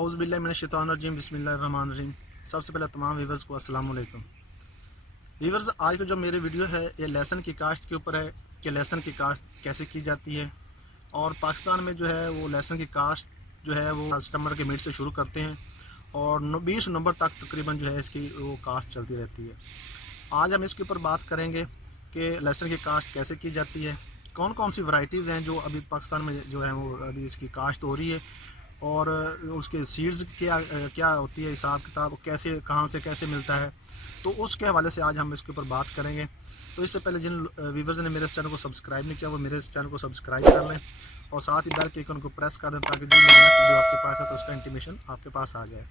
औज़ुबिल्लाहि मिनश्शैतानिर्रजीम बिस्मिल्लाहिर्रहमानिर्रहीम। सबसे पहले तमाम व्यूवर्स को अस्सलाम वालेकुम। व्यूवर्स, आज का जो मेरे वीडियो है ये लहसुन की काश्त के ऊपर है कि लहसुन की काश्त कैसे की जाती है। और पाकिस्तान में जो है वो लहसुन की काश्त जो है वो सितंबर के मिड से शुरू करते हैं और 20 नवंबर तक तकरीबन जो है इसकी वो काश्त चलती रहती है। आज हम इसके ऊपर बात करेंगे कि लहसुन की काश्त कैसे की जाती है, कौन कौन सी वैरायटीज़ हैं जो अभी पाकिस्तान में जो है वो अभी इसकी काश्त हो रही है, और उसके सीड्स क्या होती है, हिसाब किताब कैसे कहाँ से कैसे मिलता है। तो उसके हवाले से आज हम इसके ऊपर बात करेंगे। तो इससे पहले जिन व्यूवर्स ने मेरे इस चैनल को सब्सक्राइब नहीं किया वो मेरे इस चैनल को सब्सक्राइब कर लें और साथ ही बेल के आइकन को प्रेस कर दें ताकि जो मेरी नेक्स्ट वीडियो आपके पास है तो उसका इंटीमेशन आपके पास आ जाए।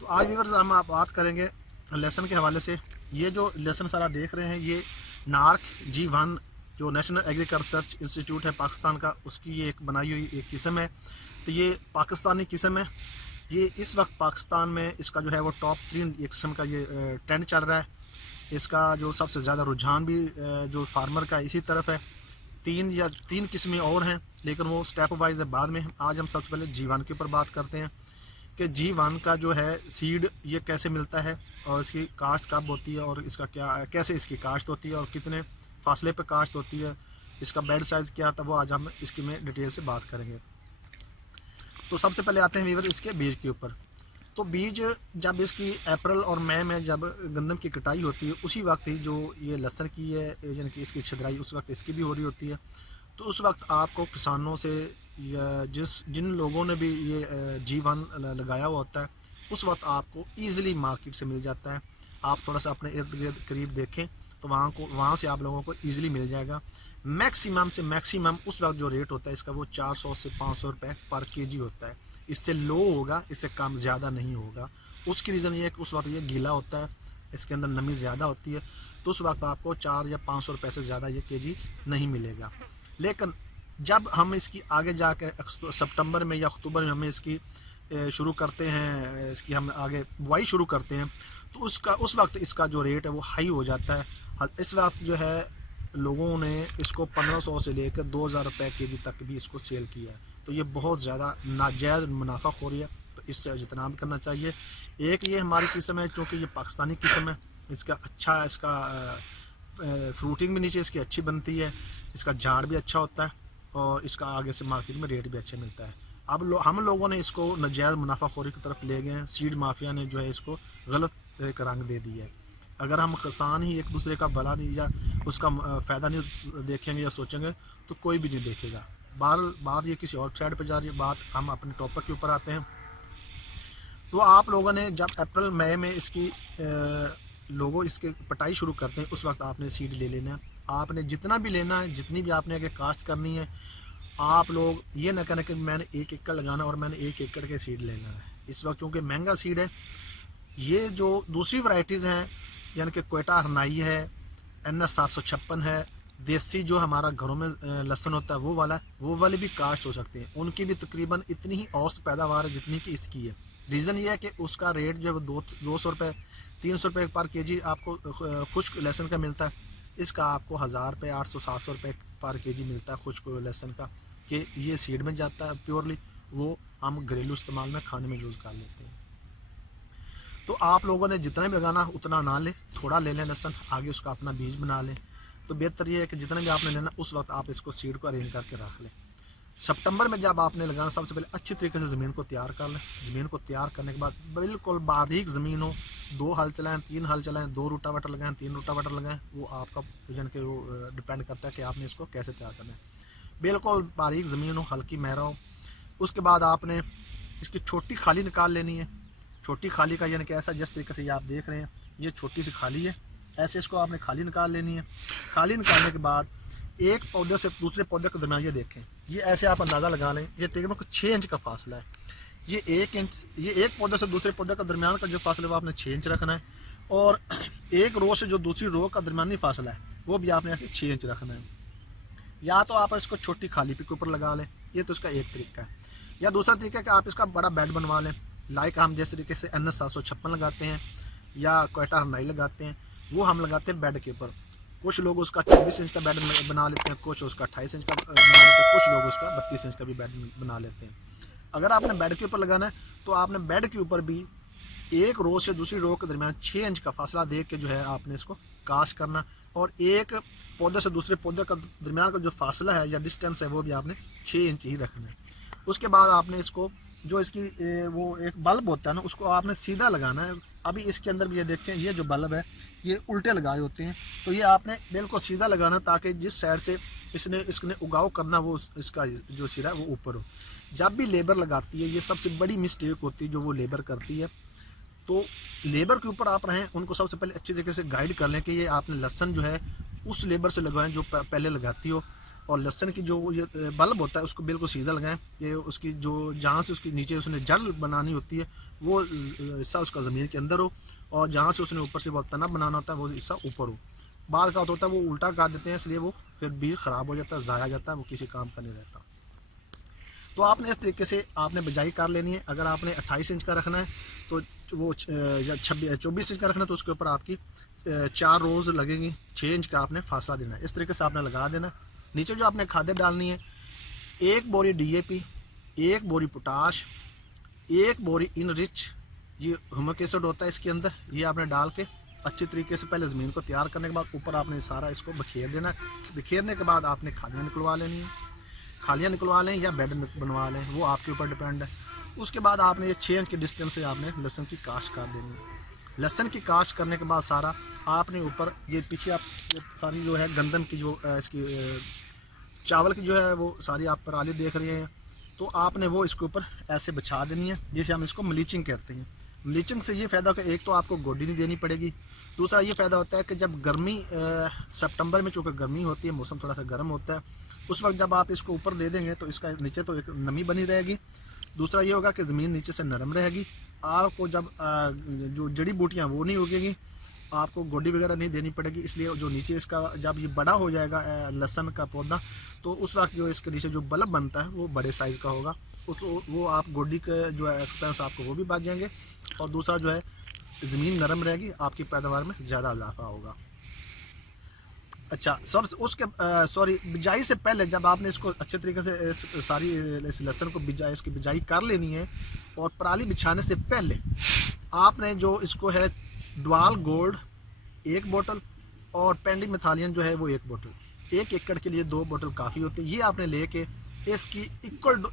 तो आज व्यूवर्स हम आप बात करेंगे लहसुन के हवाले से। ये जो लहसुन सारा देख रहे हैं ये नार्क G1 जो नेशनल एग्रीकल्चर रिसर्च इंस्टीट्यूट है पाकिस्तान का, उसकी ये एक बनाई हुई एक किस्म है। तो ये पाकिस्तानी किस्म है। ये इस वक्त पाकिस्तान में इसका जो है वो टॉप 3 किस्म का ये ट्रेंड चल रहा है। इसका जो सबसे ज़्यादा रुझान भी जो फार्मर का इसी तरफ है। तीन किस्में और हैं लेकिन वो स्टेप वाइज है, बाद में। आज हम सबसे पहले G1 के ऊपर बात करते हैं कि G1 का जो है सीड ये कैसे मिलता है और इसकी काश्त कब होती है और इसका कैसे इसकी काश्त होती है और कितने फासले पर काश्त होती है, इसका बेड साइज़ क्या था, वो आज हम इसकी में डिटेल से बात करेंगे। तो सबसे पहले आते हैं वीवर इसके बीज के ऊपर। तो बीज जब इसकी अप्रैल और मई में जब गंदम की कटाई होती है उसी वक्त ही जो ये लहसुन की है यानी कि इसकी छिदराई उस वक्त इसकी भी हो रही होती है। तो उस वक्त आपको किसानों से या जिन लोगों ने भी ये G1 लगाया हुआ होता है उस वक्त आपको ईज़िली मार्केट से मिल जाता है। आप थोड़ा सा अपने इर्द गिर्द करीब देखें तो वहाँ से आप लोगों को ईज़िली मिल जाएगा। मैक्सिमम से मैक्सिमम उस वक्त जो रेट होता है इसका वो 400 से 500 रुपये पर केजी होता है। इससे लो होगा, इससे कम ज़्यादा नहीं होगा। उसकी रीज़न ये है कि उस वक्त ये गीला होता है, इसके अंदर नमी ज़्यादा होती है, तो उस वक्त आपको 4 या 500 रुपये से ज़्यादा ये केजी नहीं मिलेगा। लेकिन जब हम इसकी आगे जाकर सितंबर में या अक्टूबर में हमें इसकी शुरू करते हैं, इसकी हम आगे बुआई शुरू करते हैं तो उस वक्त इसका जो रेट है वो हाई हो जाता है। इस वक्त जो है लोगों ने इसको 1500 से लेकर 2000 रुपये केजी तक भी इसको सेल किया है। तो ये बहुत ज़्यादा नाजायज़ मुनाफा हो रही है, तो इससे इज्तनाब करना चाहिए। एक ये हमारी किस्म है क्योंकि ये पाकिस्तानी किस्म है, इसका अच्छा इसका फ्रूटिंग भी नीचे इसकी अच्छी बनती है, इसका झाड़ भी अच्छा होता है और इसका आगे से मार्केट में रेट भी अच्छा मिलता है। अब हम लोगों ने इसको नाजायज़ मुनाफाखोरी की तरफ ले गए हैं। सीड माफिया ने जो है इसको गलत एक रंग दे दिया है। अगर हम किसान ही एक दूसरे का भला नहीं या उसका फ़ायदा नहीं देखेंगे या सोचेंगे तो कोई भी नहीं देखेगा। बात ये किसी और साइड पर जा रही है। बात हम अपने टॉपिक के ऊपर आते हैं। तो आप लोगों ने जब अप्रैल मई में इसकी लोगों इसके पटाई शुरू करते हैं उस वक्त आपने सीड ले लेना है। आपने जितना भी लेना है, जितनी भी आपने आगे काश्त करनी है, आप लोग ये ना करें कि मैंने 1 एकड़ लगाना और मैंने 1 एकड़ के सीड लेना है। इस वक्त चूँकि महंगा सीड है, ये जो दूसरी वैरायटीज़ हैं यानी कि क्वेटा हरनाई है, NS 756 है, देसी जो हमारा घरों में लहसुन होता है वो वाले भी काश्त हो सकते हैं। उनकी भी तकरीबन इतनी ही औसत पैदावार है जितनी कि इसकी है। रीज़न ये है कि उसका रेट जो है 200 रुपये 300 रुपये पर केजी आपको खुश्क लहसुन का मिलता है। इसका आपको 1000 रुपये 800-700 रुपये पर केजी मिलता है खुश्क लहसुन का, कि ये सीड में जाता है प्योरली, वो हम घरेलू इस्तेमाल में खाने में यूज़ कर लेते हैं। तो आप लोगों ने जितना भी लगाना उतना ना लें, थोड़ा ले लें लहसुन, आगे उसका अपना बीज बना लें। तो बेहतर ये है कि जितना भी आपने लेना उस वक्त आप इसको सीड को अरेंज करके रख लें। सितंबर में जब आपने लगाना सबसे पहले अच्छी तरीके से ज़मीन को तैयार कर लें। ज़मीन को तैयार करने के बाद बिल्कुल बारीक ज़मीन हो, 2 हल चलाएँ 3 हल चलाएँ, 2 रोटावेटर लगाएँ 3 रोटावेटर लगाएँ, वो आपका यानी कि वो डिपेंड करता है कि आपने इसको कैसे तैयार करना है। बिल्कुल बारीक ज़मीन हो, हल्की महरा हो। उसके बाद आपने इसकी छोटी खाली निकाल लेनी है। छोटी खाली का यानी कि ऐसा जिस तरीके से ये आप देख रहे हैं ये छोटी सी खाली है, ऐसे इसको आपने खाली निकाल लेनी है। खाली निकालने के बाद एक पौधे से दूसरे पौधे के दरमियान ये देखें, ये ऐसे आप अंदाज़ा लगा लें, ये तकरीबन 6 इंच का फासला है। ये 1 इंच, ये एक पौधे से दूसरे पौधे का दरमियान का जो फासला है वो आपने 6 इंच रखना है, और एक रो से जो दूसरी रो का दरमियानी फासला है वो भी आपने ऐसे 6 इंच रखना है। या तो आप इसको छोटी खाली पे के ऊपर लगा लें, ये तो इसका एक तरीका है। या दूसरा तरीका है कि आप इसका बड़ा बेड बनवा लें, लाइक हम जिस तरीके से NS 756 लगाते हैं या क्वेटा हरनाई लगाते हैं वो हम लगाते हैं बेड के ऊपर। कुछ लोग उसका 24 इंच का बेड बना लेते हैं, कुछ उसका 28 इंच का बना लेते हैं, कुछ लोग उसका 32 इंच का भी बेड बना लेते हैं। अगर आपने बेड के ऊपर लगाना है तो आपने बेड के ऊपर भी एक रो से दूसरी रो के दरमियान 6 इंच का फासला देख के जो है आपने इसको कास्ट करना, और एक पौधे से दूसरे पौधे का दरमियान का जो फासला है या डिस्टेंस है वो भी आपने 6 इंच ही रखना है। उसके बाद आपने इसको जो इसकी वो एक बल्ब होता है ना, उसको आपने सीधा लगाना है। अभी इसके अंदर भी ये देखें, ये जो बल्ब है ये उल्टे लगाए होते हैं, तो ये आपने बिल्कुल सीधा लगाना ताकि जिस साइड से इसने उगाव करना वो इसका जो सिरा है वो ऊपर हो। जब भी लेबर लगाती है, ये सबसे बड़ी मिस्टेक होती है जो वो लेबर करती है। तो लेबर के ऊपर आप रहें, उनको सबसे पहले अच्छी तरीके से गाइड कर लें कि ये आपने लहसन जो है उस लेबर से लगवाएं जो पहले लगाती हो, और लहसन की जो ये बल्ब होता है उसको बिल्कुल सीधा लगाएं। ये उसकी जो जहाँ से उसकी नीचे उसने जड़ बनानी होती है वो हिस्सा उसका ज़मीन के अंदर हो, और जहाँ से उसने ऊपर से वो तना बनाना होता है वो हिस्सा ऊपर हो। बाद का होता है वो उल्टा काट देते हैं, इसलिए वो फिर बीज ख़राब हो जाता है, ज़ाया जाता है, वो किसी काम का नहीं रहता। तो आपने इस तरीके से आपने बिजाई कर लेनी है। अगर आपने 28 इंच का रखना है तो वो 24 इंच का रखना है तो उसके ऊपर आपकी 4 रोज़ लगेंगी, 6 इंच का आपने फासला देना है। इस तरीके से आपने लगा देना। नीचे जो आपने खादें डालनी है, 1 बोरी DAP, 1 बोरी पोटाश, 1 बोरी इनरिच, ये ह्यूमिक एसिड होता है इसके अंदर, ये आपने डाल के अच्छी तरीके से पहले ज़मीन को तैयार करने के बाद ऊपर आपने सारा इसको बखेर देना। बखेरने के बाद आपने खालियाँ निकलवा लेनी है, खालियाँ निकलवा लें या बेड बनवा लें, वो आपके ऊपर डिपेंड है। उसके बाद आपने ये 6 इंच के डिस्टेंस से आपने लहसुन की काश्त कर देनी है। लहसुन की काश्त करने के बाद सारा आपने ऊपर ये पीछे आप सारी जो है गंदम की जो इसकी चावल की जो है वो सारी आप पराली देख रहे हैं, तो आपने वो इसके ऊपर ऐसे बिछा देनी है, जिसे हम इसको मलीचिंग कहते हैं। मलीचिंग से ये फ़ायदा होता है, एक तो आपको गोडी नहीं देनी पड़ेगी, दूसरा ये फ़ायदा होता है कि जब गर्मी सितंबर में चूँकि गर्मी होती है, मौसम थोड़ा सा गर्म होता है, उस वक्त जब आप इसको ऊपर दे देंगे तो इसका नीचे तो एक नमी बनी रहेगी, दूसरा ये होगा कि ज़मीन नीचे से नरम रहेगी। आपको जब जो जड़ी बूटियाँ वो नहीं उगेगी, आपको गोडी वगैरह नहीं देनी पड़ेगी। इसलिए जो नीचे इसका जब ये बड़ा हो जाएगा लहसुन का पौधा, तो उस वक्त जो इसके नीचे जो बल्ब बनता है वो बड़े साइज़ का होगा, वो आप गोडी के जो है एक्सपेंस आपको वो भी बच जाएंगे, और दूसरा जो है ज़मीन नरम रहेगी, आपकी पैदावार में ज़्यादा इजाफा होगा। अच्छा सर, उसके बिजाई से पहले जब आपने इसको अच्छे तरीके से इस लहसुन को इसकी बिजाई कर लेनी है, और पराली बिछाने से पहले आपने जो इसको है ड्वाल गोल्ड 1 बोतल और पेंडी मिथालियन जो है वो 1 बोतल, 1 एकड़ के लिए 2 बोतल काफ़ी होती है। ये आपने लेके इसकी इक्वल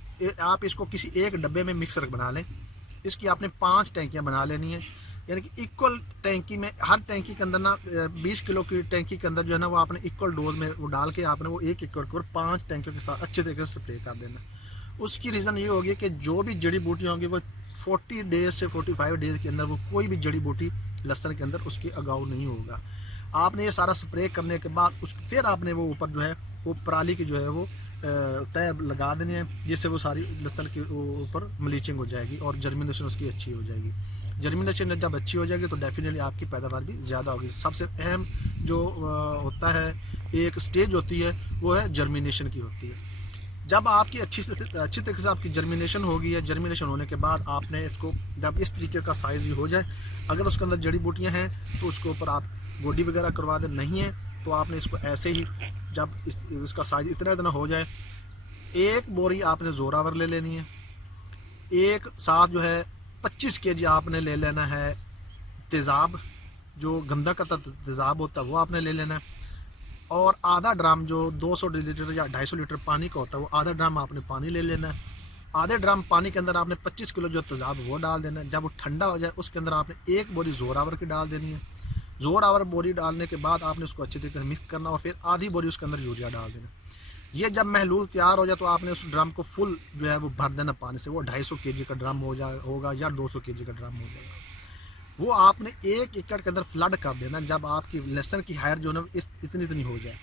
आप इसको किसी एक डब्बे में मिक्सर बना लें। इसकी आपने 5 टैंकियाँ बना लेनी है, यानी कि इक्वल टैंकी में, हर टैंकी के अंदर ना 20 किलो की टैंकी के अंदर जो है ना वो आपने इक्वल डोज में वो डाल के आपने वो 1 एकड़ को 5 टैंकियों के साथ अच्छे तरीके से स्प्रे कर देना। उसकी रीज़न ये होगी कि जो भी जड़ी बूटियाँ होंगी वो 40 डेज से 45 डेज के अंदर वो कोई भी जड़ी बूटी लहसुन के अंदर उसकी अगाव नहीं होगा। आपने ये सारा स्प्रे करने के बाद फिर आपने वो ऊपर जो है वो पराली की जो है वो तय लगा देनी है, जिससे वो सारी लहसुन के ऊपर मलीचिंग हो जाएगी और जर्मिनेशन उसकी अच्छी हो जाएगी। जर्मिनेशन जब अच्छी हो जाएगी तो डेफिनेटली आपकी पैदावार भी ज़्यादा होगी। सबसे अहम जो होता है एक स्टेज होती है वो है जर्मिनेशन की होती है। जब आपकी अच्छी तरीके से आपकी जर्मिनेशन होगी, या जर्मिनेशन होने के बाद आपने इसको जब इस तरीके का साइज़ ही हो जाए, अगर उसके अंदर जड़ी बूटियाँ हैं तो उसके ऊपर आप गोडी वगैरह करवा दें, नहीं है तो आपने इसको ऐसे ही जब इसका साइज़ इतना हो जाए, 1 बोरी आपने जोरावर ले लेनी है, एक साथ जो है 25 kg आपने ले लेना है तेज़ाब, जो गंदा का तेज़ाब होता है वो आपने ले लेना है, और आधा ड्राम जो 200 लीटर या 250 लीटर पानी का होता है वो आधा ड्राम आपने पानी ले लेना है। आधे ड्राम पानी के अंदर आपने 25 किलो जो तेज़ाब वो डाल देना है। जब वो ठंडा हो जाए उसके अंदर आपने 1 बोरी जोरावर की डाल देनी है। जोरावर बोरी डालने के बाद आपने उसको अच्छी तरीके से मिक्स करना, और फिर आधी बोरी उसके अंदर यूरिया डाल देना। ये जब महलूल तैयार हो जाए तो आपने उस ड्रम को फुल जो है वो भर देना पानी से। वो 250 kg का ड्रम होगा या 200 kg का ड्रम हो जाएगा। वो आपने 1 एकड़ के अंदर फ्लड कर देना जब आपकी लहसुन की हाइट जो है इतनी हो जाए।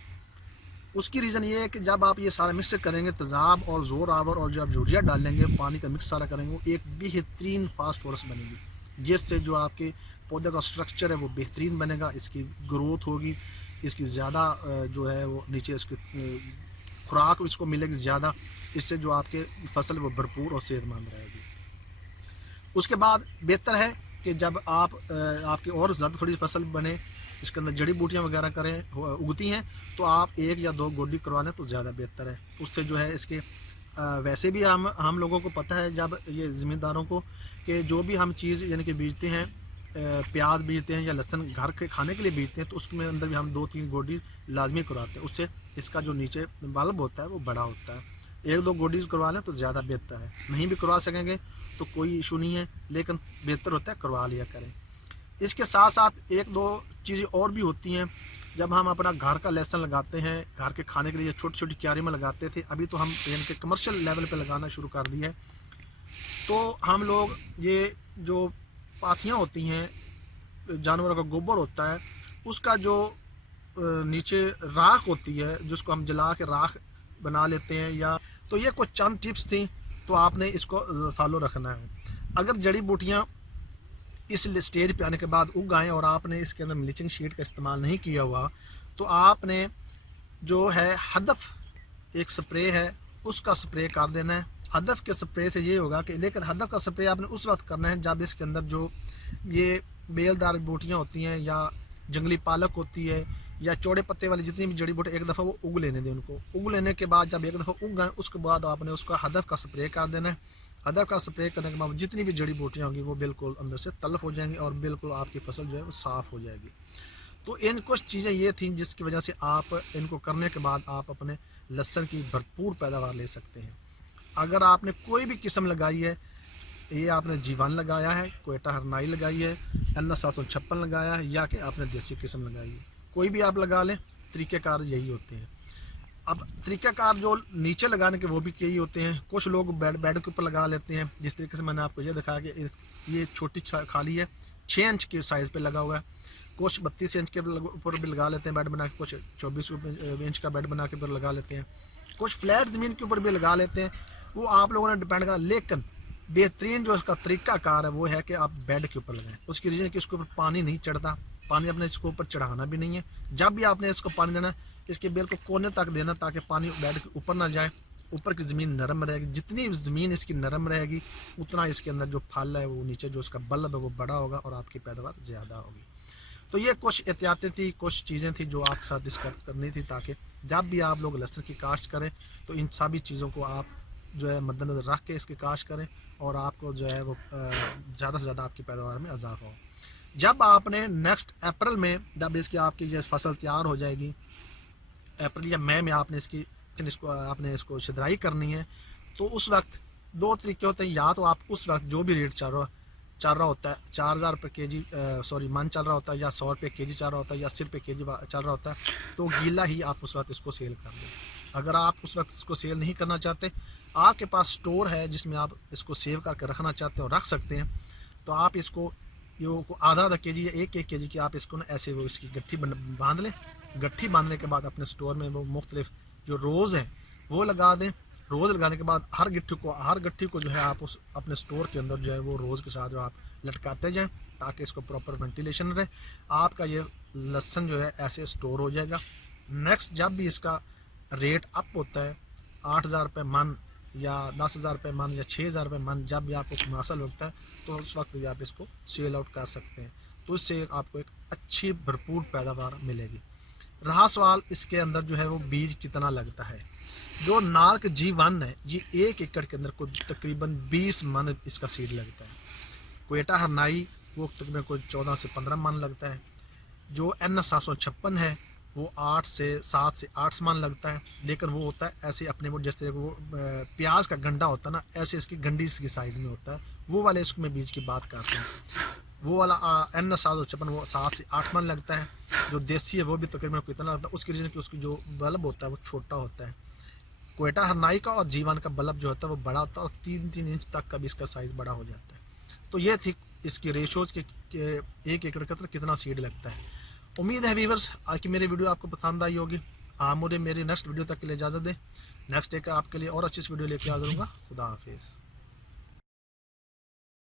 उसकी रीज़न ये है कि जब आप ये सारा मिक्स करेंगे तेज़ाब और जोरावर और जब यूरिया डालेंगे, पानी का मिक्स सारा करेंगे, वो एक बेहतरीन फास्फोरस बनेगी, जिससे जो आपके पौधे का स्ट्रक्चर है वो बेहतरीन बनेगा, इसकी ग्रोथ होगी, इसकी ज़्यादा जो है वो नीचे इसकी खुराक इसको मिलेगी ज़्यादा, इससे जो आपके फसल वो भरपूर और सेहतमंद रहेगी। उसके बाद बेहतर है कि जब आप आपकी और ज़्यादा थोड़ी फसल बने, इसके अंदर जड़ी बूटियाँ वगैरह करें उगती हैं, तो आप 1 या 2 गोडी करवा लें तो ज़्यादा बेहतर है। उससे जो है इसके वैसे भी हम लोगों को पता है, जब ये ज़मींदारों को, कि जो भी हम चीज़ यानी कि बीजते हैं, प्याज बीजते हैं या लहसुन घर के खाने के लिए बीजते हैं, तो उसके अंदर भी हम 2-3 गोडी लाजमी करवाते हैं। उससे इसका जो नीचे बल्ब होता है वो बड़ा होता है। 1-2 गोडी करवा लें तो ज़्यादा बेहतर है। नहीं भी करवा सकेंगे तो कोई इशू नहीं है, लेकिन बेहतर होता है करवा लिया करें। इसके साथ साथ 1-2 चीज़ें और भी होती हैं। जब हम अपना घर का लहसुन लगाते हैं, घर के खाने के लिए छोटी छोटी क्यारी में लगाते थे, अभी तो हम यानी कि कमर्शियल लेवल पे लगाना शुरू कर दिए हैं। तो हम लोग ये जो पाथियाँ होती हैं, जानवरों का गोबर होता है, उसका जो नीचे राख होती है, जिसको हम जला के राख बना लेते हैं, या तो ये कुछ चंद टिप्स थी, तो आपने इसको फॉलो रखना है। अगर जड़ी बूटियाँ इस स्टेज पे आने के बाद उग आएँ और आपने इसके अंदर मल्चिंग शीट का इस्तेमाल नहीं किया हुआ, तो आपने जो है हदफ एक स्प्रे है उसका स्प्रे कर देना है। हदफ के स्प्रे से ये होगा कि, लेकिन हदफ का स्प्रे आपने उस वक्त करना है जब इसके अंदर जो ये बेलदार बूटियाँ होती हैं, या जंगली पालक होती है, या चौड़े पत्ते वाली जितनी भी जड़ी बूटी, एक दफ़ा वो उग लेने दें उनको। उग लेने के बाद जब एक दफ़ा उग गए, उसके बाद आपने उसका हदफ का स्प्रे कर देना है। हदफ का स्प्रे करने के बाद जितनी भी जड़ी बूटियाँ होंगी वो बिल्कुल अंदर से तलफ हो जाएंगी और बिल्कुल आपकी फसल जो है वो साफ़ हो जाएगी। तो इन कुछ चीज़ें ये थी जिसकी वजह से आप इनको करने के बाद आप अपने लहसुन की भरपूर पैदावार ले सकते हैं। अगर आपने कोई भी किस्म लगाई है, ये आपने जीवन लगाया है, क्वेटा हरनाई लगाई है, NS 756 लगाया है, या कि आपने देसी किस्म लगाई है, कोई भी आप लगा लें, तरीक़ेकार यही होते हैं। अब तरीक़ाकार जो नीचे लगाने के वो भी यही होते हैं। कुछ लोग बेड के ऊपर लगा लेते हैं, जिस तरीके से मैंने आपको ये दिखाया कि ये छोटी खाली है, 6 इंच के साइज़ पे लगा हुआ है। कुछ 32 इंच के ऊपर भी लगा लेते हैं बेड बना के, कुछ 24 इंच का बेड बना के ऊपर लगा लेते हैं, कुछ फ्लैट ज़मीन के ऊपर भी लगा लेते हैं। वो आप लोगों ने डिपेंड करा, लेकिन बेहतरीन जो उसका तरीक़ाकार है वो है कि आप बेड के ऊपर लगाएं। उसकी रीज़न कि उसके ऊपर पानी नहीं चढ़ता, पानी अपने इसको ऊपर चढ़ाना भी नहीं है। जब भी आपने इसको पानी देना, इसके बेल को कोने तक देना, ताकि पानी बेड के ऊपर ना जाए। ऊपर की ज़मीन नरम रहेगी, जितनी ज़मीन इसकी नरम रहेगी उतना इसके अंदर जो फल है वो नीचे जो उसका बल्ब है वो बड़ा होगा और आपकी पैदावार ज़्यादा होगी। तो ये कुछ एहतियातें थी, कुछ चीज़ें थी जो आपके साथ डिस्कस करनी थी, ताकि जब भी आप लोग लहसुन की काश्त करें तो इन सभी चीज़ों को आप जो है मद्देनज़र रख के इसकी काश्त करें और आपको जो है वो ज़्यादा से ज़्यादा आपकी पैदावार में इजाफा हो। जब आपने नेक्स्ट अप्रैल में, जब इसकी आपकी ये फसल तैयार हो जाएगी, अप्रैल या मई में आपने आपने इसको शिदराई करनी है, तो उस वक्त 2 तरीके होते हैं। या तो आप उस वक्त जो भी रेट चल रहा होता है, 4000 रुपये केजी मन चल रहा होता है, या 100 रुपये केजी चल रहा होता है, या 80 रुपये केजी चल रहा होता है, तो गीला ही आप उस वक्त इसको सेल कर दें। अगर आप उस वक्त इसको सेल नहीं करना चाहते, आपके पास स्टोर है जिसमें आप इसको सेव करके रखना चाहते हो, रख सकते हैं, तो आप इसको आधा केजी या 1 केजी की आप इसको ना ऐसे वो इसकी गट्ठी बांध लें। गट्ठी बांधने के बाद अपने स्टोर में वो मुख्तलिफ जो रोज़ हैं वो लगा दें। रोज़ लगाने के बाद हर गट्ठी को जो है आप उस अपने स्टोर के अंदर जो है वो रोज़ के साथ जो आप लटकाते जाएं, ताकि इसको प्रॉपर वेंटिलेशन रहे। आपका ये लहसुन जो है ऐसे स्टोर हो जाएगा। नेक्स्ट जब भी इसका रेट अप होता है, 8000 रुपये मन या 10,000 रुपये मन या 6,000 रुपये मन, जब भी आपको मुनासिब लगता है, तो उस वक्त भी आप इसको सेल आउट कर सकते हैं। तो इससे आपको एक अच्छी भरपूर पैदावार मिलेगी। रहा सवाल इसके अंदर जो है वो बीज कितना लगता है, जो नार्क G1 है, ये 1 एकड़ के अंदर कोई तकरीबन 20 मन इसका सीड लगता है। क्वेटा हरनाई वो तकरीबन कोई 14 से 15 मन लगता है। जो NS 756 है वो 7 से 8 मन लगता है, लेकिन वो होता है ऐसे अपने वो जैसे वो प्याज का गंडा होता है ना, ऐसे इसकी गंडी इसकी साइज़ में होता है, वो वाले इसको मैं बीज की बात करता हूँ। वो वाला NS 756 वो 7 से 8 मन लगता है। जो देसी है वो भी तकरीबन कितना लगता है, उसकी रीज़न कि उसकी जो बल्ब होता है वो छोटा होता है। क्वेटा हरनाई का और G1 का बल्ब जो होता है वो बड़ा होता है और 3-3 इंच तक का भी इसका साइज़ बड़ा हो जाता है। तो ये थी इसकी रेशोज़ के 1 एकड़ के अंदर कितना सीड लगता है। उम्मीद है व्यूअर्स आज की मेरी वीडियो आपको पसंद आई होगी। आप मुझे मेरी नेक्स्ट वीडियो तक के लिए इजाज़त दें। नेक्स्ट एक आपके लिए और अच्छी वीडियो लेके आ जाऊँगा। खुदा हाफिज़।